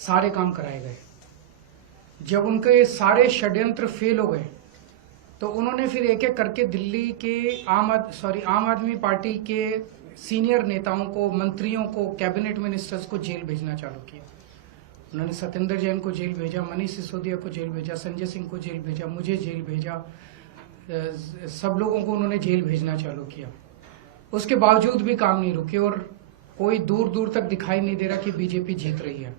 सारे काम कराए गए। जब उनके सारे षड्यंत्र फेल हो गए तो उन्होंने फिर एक एक करके दिल्ली के आम आदमी पार्टी के सीनियर नेताओं को, मंत्रियों को, कैबिनेट मिनिस्टर्स को जेल भेजना चालू किया। उन्होंने सत्येंद्र जैन को जेल भेजा, मनीष सिसोदिया को जेल भेजा, संजय सिंह को जेल भेजा, मुझे जेल भेजा, सब लोगों को उन्होंने जेल भेजना चालू किया। उसके बावजूद भी काम नहीं रुके और कोई दूर दूर तक दिखाई नहीं दे रहा कि बीजेपी जीत रही है।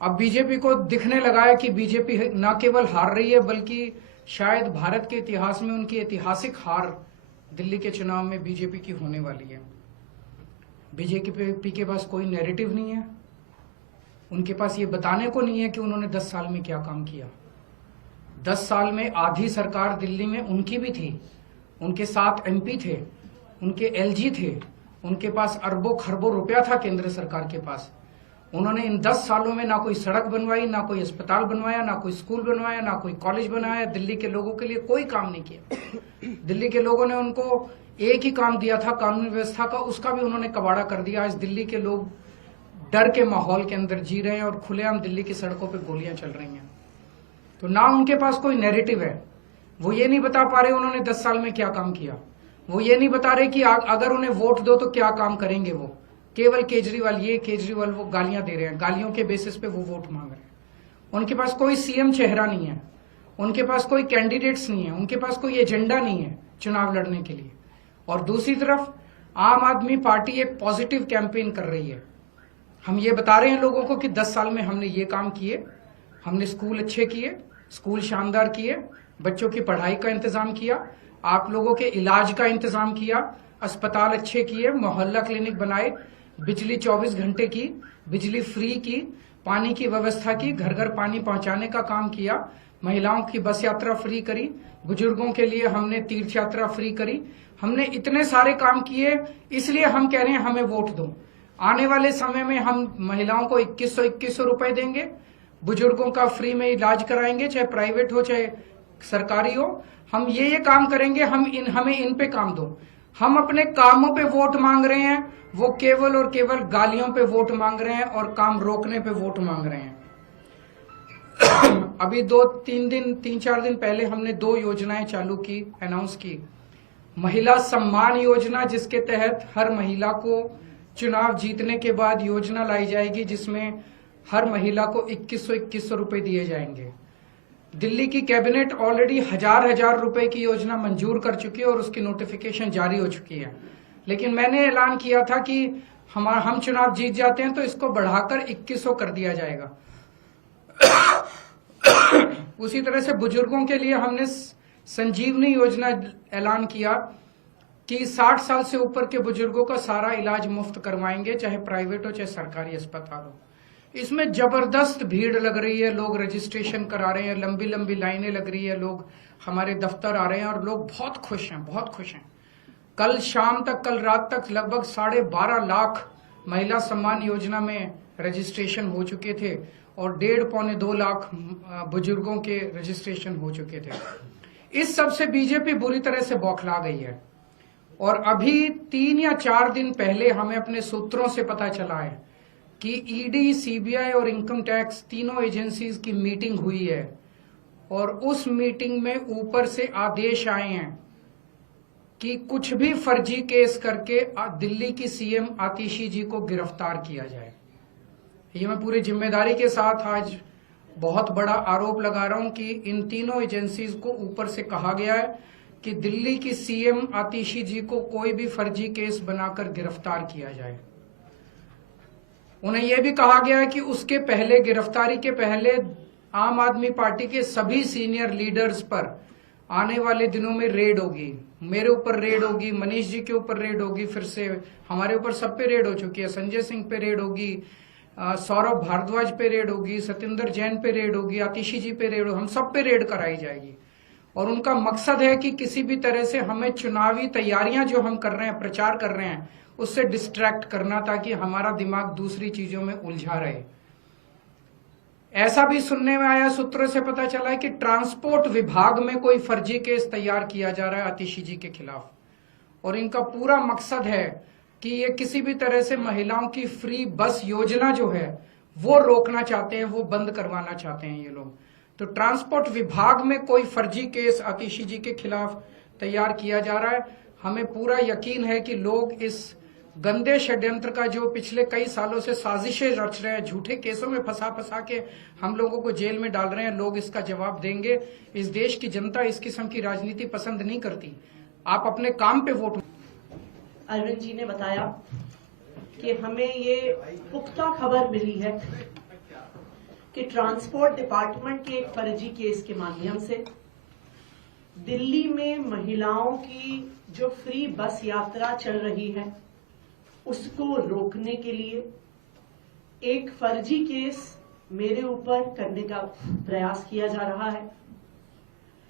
अब बीजेपी को दिखने लगा है कि बीजेपी न केवल हार रही है बल्कि शायद भारत के इतिहास में उनकी ऐतिहासिक हार दिल्ली के चुनाव में बीजेपी की होने वाली है। बीजेपी के पास कोई नैरेटिव नहीं है, उनके पास ये बताने को नहीं है कि उन्होंने 10 साल में क्या काम किया। 10 साल में आधी सरकार दिल्ली में उनकी भी थी, उनके 7 MP थे, उनके LG थे, उनके पास अरबों खरबों रुपया था केंद्र सरकार के पास। उन्होंने इन 10 सालों में ना कोई सड़क बनवाई, ना कोई अस्पताल बनवाया, ना कोई स्कूल बनवाया, ना कोई कॉलेज बनाया। दिल्ली के लोगों के लिए कोई काम नहीं किया। दिल्ली के लोगों ने उनको एक ही काम दिया था कानून व्यवस्था का, उसका भी उन्होंने कबाड़ा कर दिया। आज दिल्ली के लोग डर के माहौल के अंदर जी रहे हैं और खुलेआम दिल्ली की सड़कों पे गोलियां चल रही हैं। तो ना उनके पास कोई नैरेटिव है, वो ये नहीं बता पा रहे उन्होंने 10 साल में क्या काम किया। वो ये नहीं बता रहे कि अगर उन्हें वोट दो तो क्या काम करेंगे। वो केवल केजरीवाल ये, केजरीवाल वो गालियां दे रहे हैं, गालियों के बेसिस पे वो वोट मांग रहे हैं। उनके पास कोई CM चेहरा नहीं है, उनके पास कोई कैंडिडेट्स नहीं है, उनके पास कोई एजेंडा नहीं है चुनाव लड़ने के लिए। और दूसरी तरफ आम आदमी पार्टी एक पॉजिटिव कैंपेन कर रही है। हम ये बता रहे हैं लोगों को कि 10 साल में हमने ये काम किए, हमने स्कूल अच्छे किए, स्कूल शानदार किए, बच्चों की पढ़ाई का इंतजाम किया, आप लोगों के इलाज का इंतजाम किया, अस्पताल अच्छे किए, मोहल्ला क्लिनिक बनाए, बिजली 24 घंटे की, बिजली फ्री की, पानी की व्यवस्था की, घर घर पानी पहुंचाने का काम किया, महिलाओं की बस यात्रा फ्री करी, बुजुर्गों के लिए हमने तीर्थ यात्रा फ्री करी। हमने इतने सारे काम किए, इसलिए हम कह रहे हैं हमें वोट दो। आने वाले समय में हम महिलाओं को 2100 रुपए देंगे, बुजुर्गों का फ्री में इलाज कराएंगे, चाहे प्राइवेट हो चाहे सरकारी हो। हम ये काम करेंगे, हमें इन पे काम दो। हम अपने कामों पे वोट मांग रहे हैं, वो केवल और केवल गालियों पे वोट मांग रहे हैं और काम रोकने पे वोट मांग रहे हैं। अभी 3-4 दिन पहले हमने 2 योजनाएं चालू की, अनाउंस की। महिला सम्मान योजना, जिसके तहत हर महिला को चुनाव जीतने के बाद योजना लाई जाएगी जिसमें हर महिला को 2100 रुपए दिए जाएंगे। दिल्ली की कैबिनेट ऑलरेडी हजार रुपए की योजना मंजूर कर चुकी है और उसकी नोटिफिकेशन जारी हो चुकी है। लेकिन मैंने ऐलान किया था कि हम चुनाव जीत जाते हैं तो इसको बढ़ाकर 2100 कर दिया जाएगा। उसी तरह से बुजुर्गों के लिए हमने संजीवनी योजना ऐलान किया कि 60 साल से ऊपर के बुजुर्गों का सारा इलाज मुफ्त करवाएंगे, चाहे प्राइवेट हो चाहे सरकारी अस्पताल हो। इसमें जबरदस्त भीड़ लग रही है, लोग रजिस्ट्रेशन करा रहे हैं, लंबी लंबी लाइनें लग रही है, लोग हमारे दफ्तर आ रहे हैं और लोग बहुत खुश हैं, बहुत खुश हैं। कल शाम तक, कल रात तक लगभग 12.5 लाख महिला सम्मान योजना में रजिस्ट्रेशन हो चुके थे और 1.5-2 लाख बुजुर्गों के रजिस्ट्रेशन हो चुके थे। इस सब से बीजेपी बुरी तरह से बौखला गई है। और अभी 3 या 4 दिन पहले हमें अपने सूत्रों से पता चला है कि ED, CBI और इनकम टैक्स तीनों एजेंसीज की मीटिंग हुई है और उस मीटिंग में ऊपर से आदेश आए हैं कि कुछ भी फर्जी केस करके दिल्ली की CM आतिशी जी को गिरफ्तार किया जाए। ये मैं पूरी जिम्मेदारी के साथ आज बहुत बड़ा आरोप लगा रहा हूं कि इन तीनों एजेंसीज को ऊपर से कहा गया है कि दिल्ली की CM आतिशी जी को कोई भी फर्जी केस बनाकर गिरफ्तार किया जाए। उन्हें यह भी कहा गया है कि उसके पहले, गिरफ्तारी के पहले, आम आदमी पार्टी के सभी सीनियर लीडर्स पर आने वाले दिनों में रेड होगी। मेरे ऊपर रेड होगी, मनीष जी के ऊपर रेड होगी, फिर से हमारे ऊपर सब पे रेड हो चुकी है। संजय सिंह पे रेड होगी, सौरभ भारद्वाज पे रेड होगी, सत्येंद्र जैन पे रेड होगी, आतिशी जी पे रेड होगी, हम सब पे रेड कराई जाएगी। और उनका मकसद है कि किसी भी तरह से हमें चुनावी तैयारियां जो हम कर रहे हैं, प्रचार कर रहे हैं, उससे डिस्ट्रैक्ट करना ताकि हमारा दिमाग दूसरी चीजों में उलझा रहे। ऐसा भी सुनने में आया, सूत्रों से पता चला है कि ट्रांसपोर्ट विभाग में कोई फर्जी केस तैयार किया जा रहा है आतिशी जी के खिलाफ और इनका पूरा मकसद है कि ये किसी भी तरह से महिलाओं की फ्री बस योजना जो है वो रोकना चाहते हैं, वो बंद करवाना चाहते हैं ये लोग। तो ट्रांसपोर्ट विभाग में कोई फर्जी केस आतिशी जी के खिलाफ तैयार किया जा रहा है। हमें पूरा यकीन है कि लोग इस गंदे षड्यंत्र का जो पिछले कई सालों से साजिशें रच रहे हैं, झूठे केसों में फंसा के हम लोगों को जेल में डाल रहे हैं, लोग इसका जवाब देंगे। इस देश की जनता इस किस्म की राजनीति पसंद नहीं करती। आप अपने काम पे वोट। अरविंद जी ने बताया कि हमें ये पुख्ता खबर मिली है कि ट्रांसपोर्ट डिपार्टमेंट के एक फर्जी केस के माध्यम से दिल्ली में महिलाओं की जो फ्री बस यात्रा चल रही है उसको रोकने के लिए एक फर्जी केस मेरे ऊपर करने का प्रयास किया जा रहा है।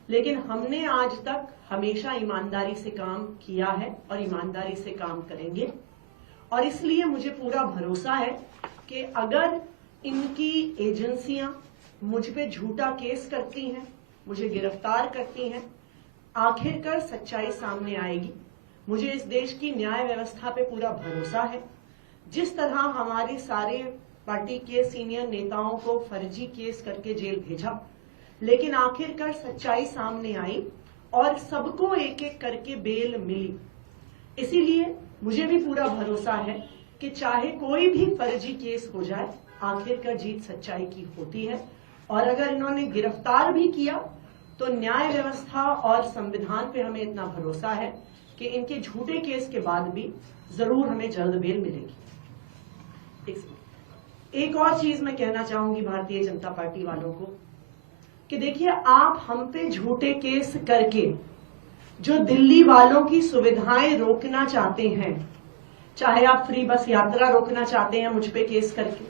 लेकिन हमने आज तक हमेशा ईमानदारी से काम किया है और ईमानदारी से काम करेंगे, और इसलिए मुझे पूरा भरोसा है कि अगर इनकी एजेंसियां मुझ पे झूठा केस करती हैं, मुझे गिरफ्तार करती हैं, आखिरकार सच्चाई सामने आएगी। मुझे इस देश की न्याय व्यवस्था पे पूरा भरोसा है। जिस तरह हमारे सारे पार्टी के सीनियर नेताओं को फर्जी केस करके जेल भेजा, लेकिन आखिरकार सच्चाई सामने आई और सबको एक एक करके बेल मिली। इसीलिए मुझे भी पूरा भरोसा है कि चाहे कोई भी फर्जी केस हो जाए, आखिरकार जीत सच्चाई की होती है। और अगर इन्होंने गिरफ्तार भी किया तो न्याय व्यवस्था और संविधान पे हमें इतना भरोसा है कि इनके झूठे केस के बाद भी जरूर हमें जल्द बेल मिलेगी। एक और चीज मैं कहना चाहूंगी भारतीय जनता पार्टी वालों को कि देखिए, आप हम पे झूठे केस करके जो दिल्ली वालों की सुविधाएं रोकना चाहते हैं, चाहे आप फ्री बस यात्रा रोकना चाहते हैं मुझ पे केस करके,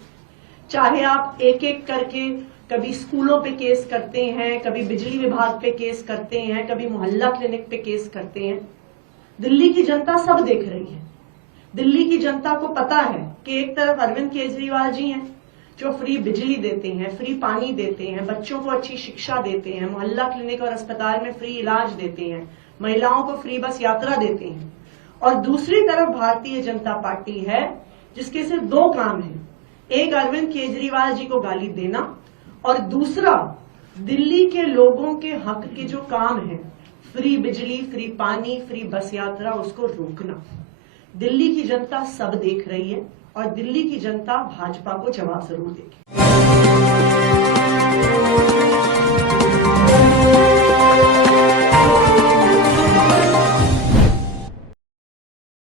चाहे आप एक एक करके कभी स्कूलों पे केस करते हैं, कभी बिजली विभाग पे केस करते हैं, कभी मोहल्ला क्लिनिक पे केस करते हैं, दिल्ली की जनता सब देख रही है। दिल्ली की जनता को पता है कि एक तरफ अरविंद केजरीवाल जी हैं जो फ्री बिजली देते हैं, फ्री पानी देते हैं, बच्चों को अच्छी शिक्षा देते हैं, मोहल्ला क्लिनिक और अस्पताल में फ्री इलाज देते हैं, महिलाओं को फ्री बस यात्रा देते हैं, और दूसरी तरफ भारतीय जनता पार्टी है जिसके सिर्फ दो काम हैं, एक अरविंद केजरीवाल जी को गाली देना और दूसरा दिल्ली के लोगों के हक के जो काम है, फ्री बिजली, फ्री पानी, फ्री बस यात्रा, उसको रोकना। दिल्ली की जनता सब देख रही है और दिल्ली की जनता भाजपा को जवाब जरूर देगी।